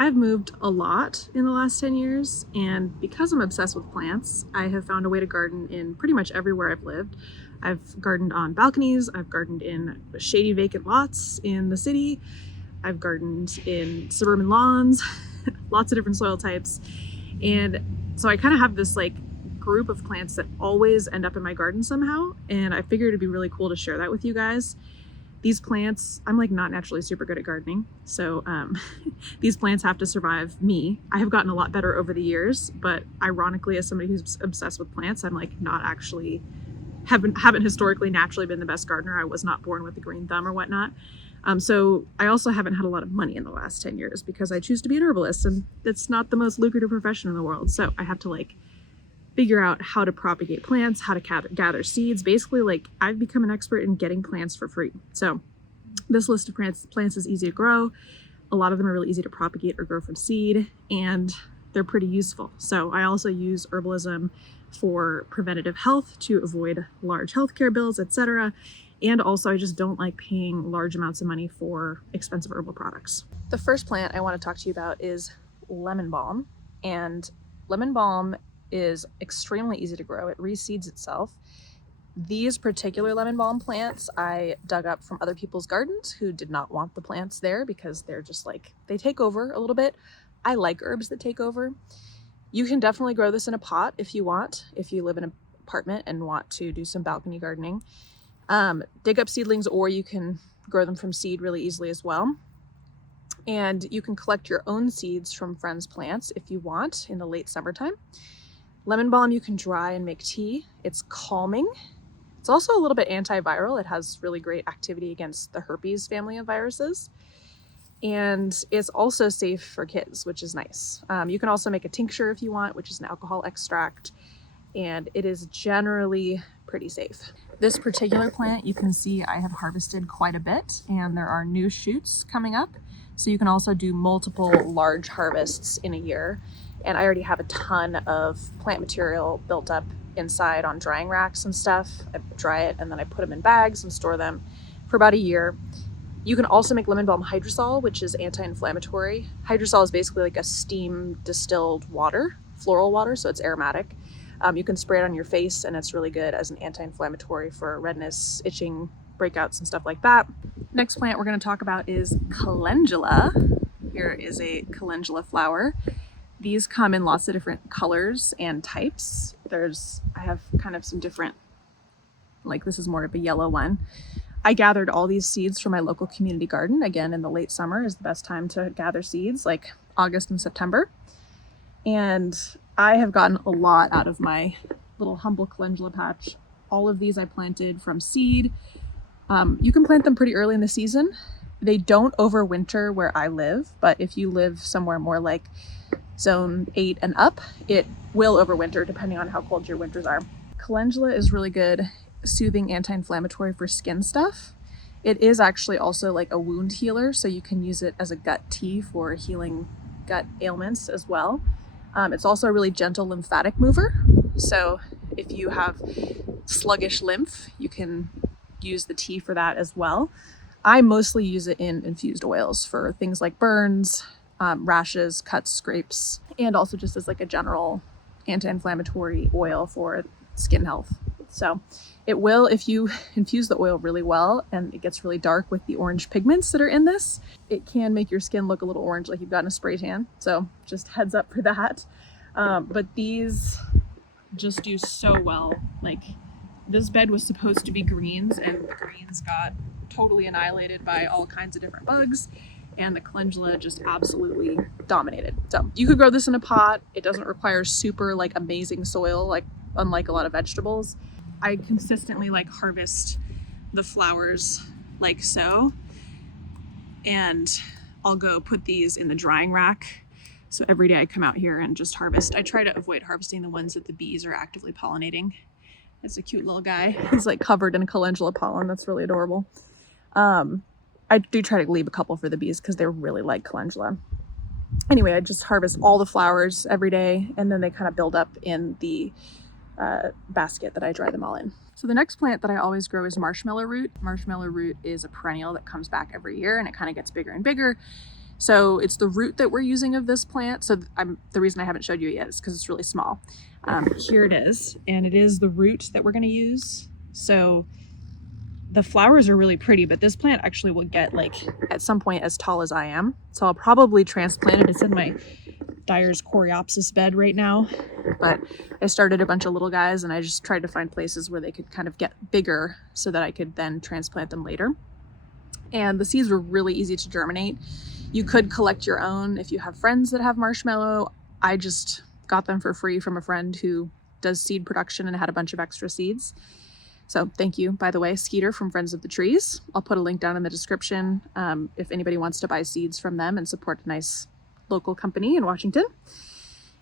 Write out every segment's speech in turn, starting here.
I've moved a lot in the last 10 years, and because I'm obsessed with plants, I have found a way to garden in pretty much everywhere I've lived. I've gardened on balconies, I've gardened in shady vacant lots in the city, I've gardened in suburban lawns, lots of different soil types. And so I kind of have this like group of plants that always end up in my garden somehow, and I figured it'd be really cool to share that with you guys. These plants, I'm like not naturally super good at gardening, so these plants have to survive me. I have gotten a lot better over the years, but ironically, as somebody who's obsessed with plants, I'm like not actually, haven't historically naturally been the best gardener. I was not born with a green thumb or whatnot. So I also haven't had a lot of money in the last 10 years because I choose to be an herbalist, and it's not the most lucrative profession in the world. So I have to like figure out how to propagate plants, how to gather seeds. Basically, like I've become an expert in getting plants for free. So this list of plants is easy to grow. A lot of them are really easy to propagate or grow from seed, and they're pretty useful. So I also use herbalism for preventative health to avoid large healthcare bills, etc. And also I just don't like paying large amounts of money for expensive herbal products. The first plant I want to talk to you about is lemon balm. And lemon balm is extremely easy to grow. It reseeds itself. These particular lemon balm plants I dug up from other people's gardens who did not want the plants there because they're just like, they take over a little bit. I like herbs that take over. You can definitely grow this in a pot if you want, if you live in an apartment and want to do some balcony gardening. Dig up seedlings, or you can grow them from seed really easily as well. And you can collect your own seeds from friends' plants if you want in the late summertime. Lemon balm you can dry and make tea. It's calming. It's also a little bit antiviral. It has really great activity against the herpes family of viruses. And it's also safe for kids, which is nice. You can also make a tincture if you want, which is an alcohol extract, and it is generally pretty safe. This particular plant, you can see I have harvested quite a bit, and there are new shoots coming up. So you can also do multiple large harvests in a year. And I already have a ton of plant material built up inside on drying racks and stuff. I dry it and then I put them in bags and store them for about a year. You can also make lemon balm hydrosol, which is anti-inflammatory. Hydrosol is basically like a steam distilled water, floral water, so it's aromatic. You can spray it on your face and it's really good as an anti-inflammatory for redness, itching, breakouts, and stuff like that. Next plant we're going to talk about is calendula. Here is a calendula flower. These come in lots of different colors and types. I have kind of some different, like this is more of a yellow one. I gathered all these seeds from my local community garden. Again, in the late summer is the best time to gather seeds, like August and September. And I have gotten a lot out of my little humble calendula patch. All of these I planted from seed. You can plant them pretty early in the season. They don't overwinter where I live, but if you live somewhere more like zone 8 and up, it will overwinter depending on how cold your winters are. Calendula is really good soothing anti-inflammatory for skin stuff. It is actually also like a wound healer, so you can use it as a gut tea for healing gut ailments as well. It's also a really gentle lymphatic mover, so if you have sluggish lymph, you can use the tea for that as well. I mostly use it in infused oils for things like burns, rashes, cuts, scrapes, and also just as like a general anti-inflammatory oil for skin health. So it will, if you infuse the oil really well and it gets really dark with the orange pigments that are in this, it can make your skin look a little orange like you've gotten a spray tan. So just heads up for that. But these just do so well. Like this bed was supposed to be greens, and the greens got totally annihilated by all kinds of different bugs, and the calendula just absolutely dominated. So you could grow this in a pot. It doesn't require super like amazing soil, like unlike a lot of vegetables. I consistently like harvest the flowers like so, and I'll go put these in the drying rack. So every day I come out here and just harvest. I try to avoid harvesting the ones that the bees are actively pollinating. It's a cute little guy. He's like covered in calendula pollen. That's really adorable. I do try to leave a couple for the bees because they really like calendula. Anyway, I just harvest all the flowers every day, and then they kind of build up in the basket that I dry them all in. So the next plant that I always grow is marshmallow root. Marshmallow root is a perennial that comes back every year, and it kind of gets bigger and bigger. So it's the root that we're using of this plant. So the reason I haven't showed you yet is because it's really small. Here it is, and it is the root that we're going to use. So the flowers are really pretty, but this plant actually will get like at some point as tall as I am. So I'll probably transplant it. It's in my Dyer's Coreopsis bed right now, but I started a bunch of little guys and I just tried to find places where they could kind of get bigger so that I could then transplant them later. And the seeds were really easy to germinate. You could collect your own if you have friends that have marshmallow. I just got them for free from a friend who does seed production and had a bunch of extra seeds. So thank you, by the way, Skeeter from Friends of the Trees. I'll put a link down in the description if anybody wants to buy seeds from them and support a nice local company in Washington.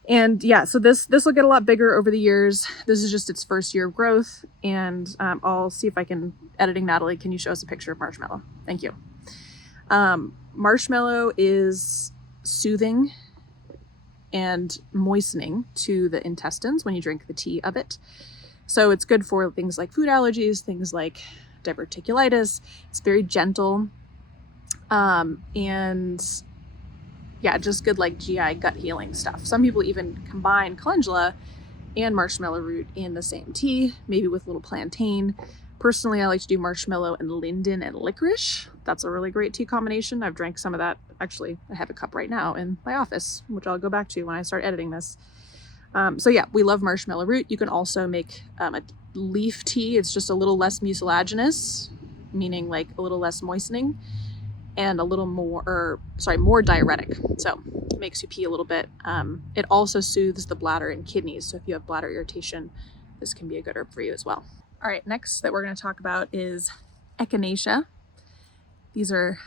And yeah, so this will get a lot bigger over the years. This is just its first year of growth, and I'll see if I can, editing Natalie, can you show us a picture of Marshmallow? Thank you. Marshmallow is soothing and moistening to the intestines when you drink the tea of it. So it's good for things like food allergies, things like diverticulitis. It's very gentle. And yeah, just good like GI gut healing stuff. Some people even combine calendula and marshmallow root in the same tea, maybe with a little plantain. Personally, I like to do marshmallow and linden and licorice. That's a really great tea combination. I've drank some of that. Actually, I have a cup right now in my office, which I'll go back to when I start editing this. So yeah, we love marshmallow root. You can also make a leaf tea. It's just a little less mucilaginous, meaning like a little less moistening, and a little more, more diuretic. So it makes you pee a little bit. It also soothes the bladder and kidneys. So if you have bladder irritation, this can be a good herb for you as well. All right, next that we're going to talk about is echinacea. These are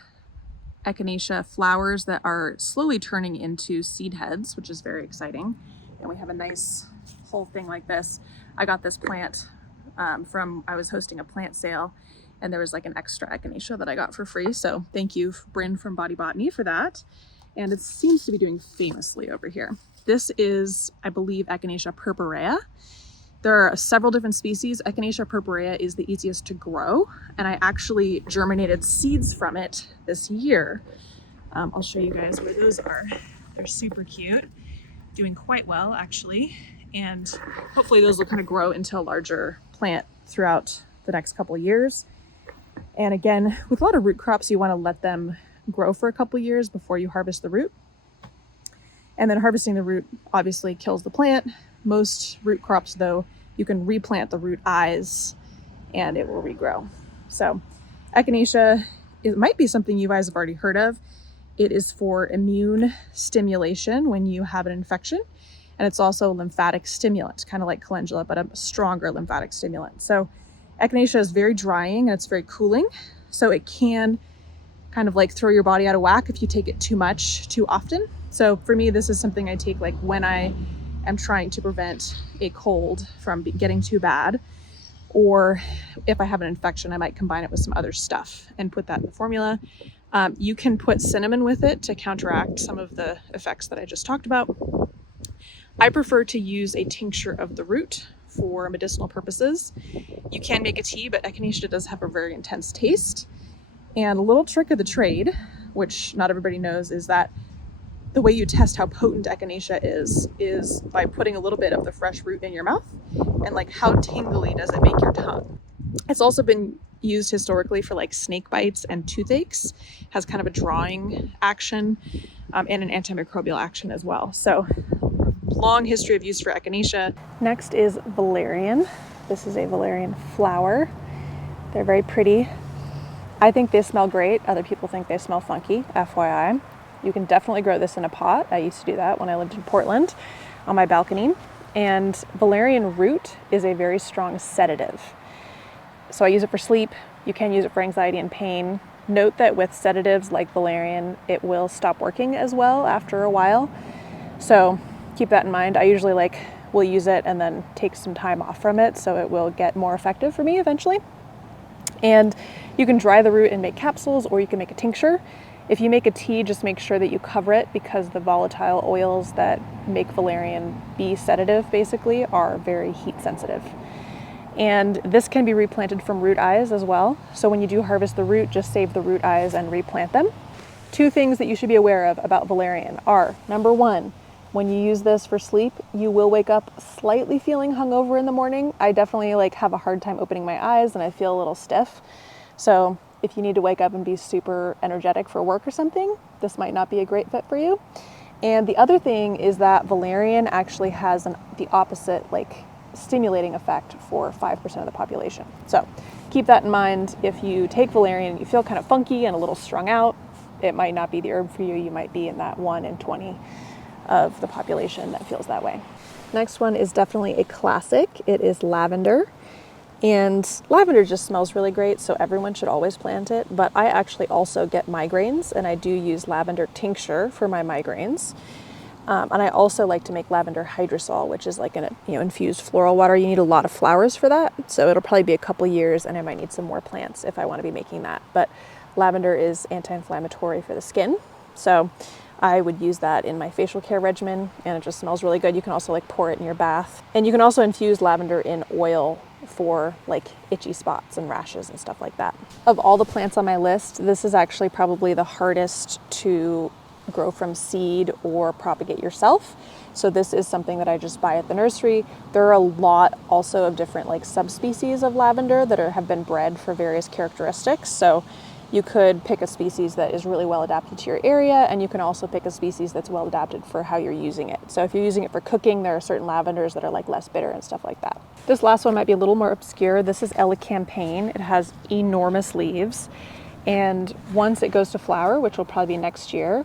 echinacea flowers that are slowly turning into seed heads, which is very exciting. And we have a nice whole thing like this. I got this plant I was hosting a plant sale, and there was like an extra echinacea that I got for free. So thank you, Bryn from Body Botany, for that. And it seems to be doing famously over here. This is, I believe, Echinacea purpurea. There are several different species. Echinacea purpurea is the easiest to grow, and I actually germinated seeds from it this year. I'll show you guys where those are. They're super cute, doing quite well actually, and hopefully those will kind of grow into a larger plant throughout the next couple of years. And again, with a lot of root crops, you want to let them grow for a couple of years before you harvest the root. And then harvesting the root obviously kills the plant. Most root crops, though, you can replant the root eyes and it will regrow. So echinacea, it might be something you guys have already heard of. It is for immune stimulation when you have an infection. And it's also a lymphatic stimulant, kind of like calendula, but a stronger lymphatic stimulant. So echinacea is very drying and it's very cooling. So it can kind of like throw your body out of whack if you take it too much, too often. So for me, this is something I take like when I am trying to prevent a cold from getting too bad, or if I have an infection, I might combine it with some other stuff and put that in the formula. You can put cinnamon with it to counteract some of the effects that I just talked about. I prefer to use a tincture of the root for medicinal purposes. You can make a tea, but echinacea does have a very intense taste. And a little trick of the trade, which not everybody knows, is that the way you test how potent echinacea is by putting a little bit of the fresh root in your mouth, and like how tingly does it make your tongue. It's also been used historically for like snake bites and toothaches, has kind of a drawing action and an antimicrobial action as well. So long history of use for echinacea. Next is Valerian. This is a Valerian flower. They're very pretty. I think they smell great. Other people think they smell funky, FYI. You can definitely grow this in a pot. I used to do that when I lived in Portland on my balcony. And valerian root is a very strong sedative. So I use it for sleep. You can use it for anxiety and pain. Note that with sedatives like valerian, it will stop working as well after a while. So keep that in mind. I usually will use it and then take some time off from it so it will get more effective for me eventually. And you can dry the root and make capsules, or you can make a tincture. If you make a tea, just make sure that you cover it, because the volatile oils that make valerian be sedative basically are very heat sensitive. And this can be replanted from root eyes as well. So when you do harvest the root, just save the root eyes and replant them. Two things that you should be aware of about valerian are, number one, when you use this for sleep, you will wake up slightly feeling hungover in the morning. I definitely have a hard time opening my eyes and I feel a little stiff. So if you need to wake up and be super energetic for work or something, this might not be a great fit for you. And the other thing is that valerian actually has the opposite stimulating effect for 5% of the population. So keep that in mind. If you take valerian and you feel kind of funky and a little strung out, it might not be the herb for you. You might be in that 1 in 20 of the population that feels that way. Next one is definitely a classic. It is lavender. And lavender just smells really great, so everyone should always plant it. But I actually also get migraines, and I do use lavender tincture for my migraines. And I also like to make lavender hydrosol, which is like an infused floral water. You need a lot of flowers for that, so it'll probably be a couple years, and I might need some more plants if I want to be making that. But lavender is anti-inflammatory for the skin, so I would use that in my facial care regimen, and it just smells really good. You can also pour it in your bath, and you can also infuse lavender in oil for itchy spots and rashes and stuff like that. Of all the plants on my list, this is actually probably the hardest to grow from seed or propagate yourself. So this is something that I just buy at the nursery. There are a lot also of different subspecies of lavender that have been bred for various characteristics. So you could pick a species that is really well adapted to your area, and you can also pick a species that's well adapted for how you're using it. So if you're using it for cooking, there are certain lavenders that are less bitter and stuff like that. This last one might be a little more obscure. This is Elecampane. It has enormous leaves, and once it goes to flower, which will probably be next year,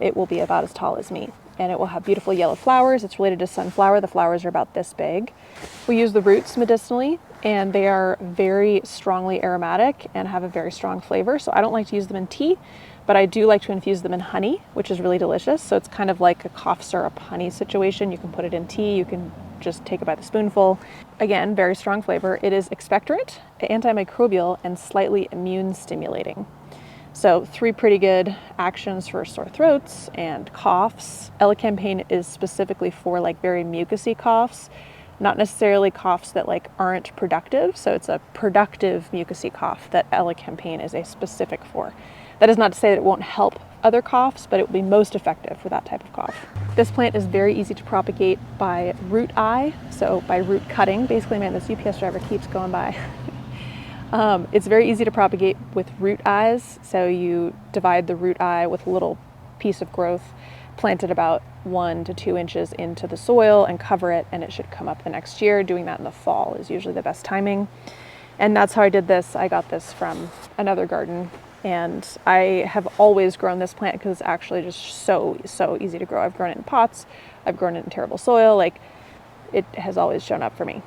it will be about as tall as me. And it will have beautiful yellow flowers. It's related to sunflower. The flowers are about this big. We use the roots medicinally, and they are very strongly aromatic and have a very strong flavor. So I don't like to use them in tea, but I do like to infuse them in honey, which is really delicious. So it's kind of like a cough syrup honey situation. You can put it in tea. You can just take it by the spoonful. Again, very strong flavor. It is expectorant, antimicrobial, and slightly immune stimulating. So 3 pretty good actions for sore throats and coughs. Elecampane is specifically for very mucousy coughs, not necessarily coughs that aren't productive. So it's a productive mucousy cough that Elecampane is a specific for. That is not to say that it won't help other coughs, but it will be most effective for that type of cough. This plant is very easy to propagate by root eye, so by root cutting. Basically, man, this UPS driver keeps going by. It's very easy to propagate with root eyes. So you divide the root eye with a little piece of growth, plant it about 1 to 2 inches into the soil and cover it, and it should come up the next year. Doing that in the fall is usually the best timing. And that's how I did this. I got this from another garden, and I have always grown this plant because it's actually just so easy to grow. I've grown it in pots. I've grown it in terrible soil. It has always shown up for me.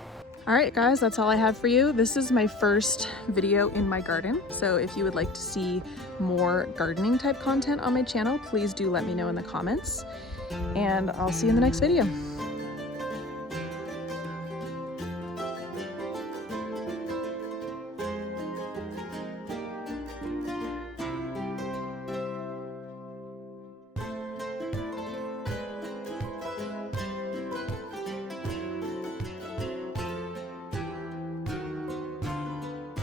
All right, guys, that's all I have for you. This is my first video in my garden. So if you would like to see more gardening type content on my channel, please do let me know in the comments, and I'll see you in the next video.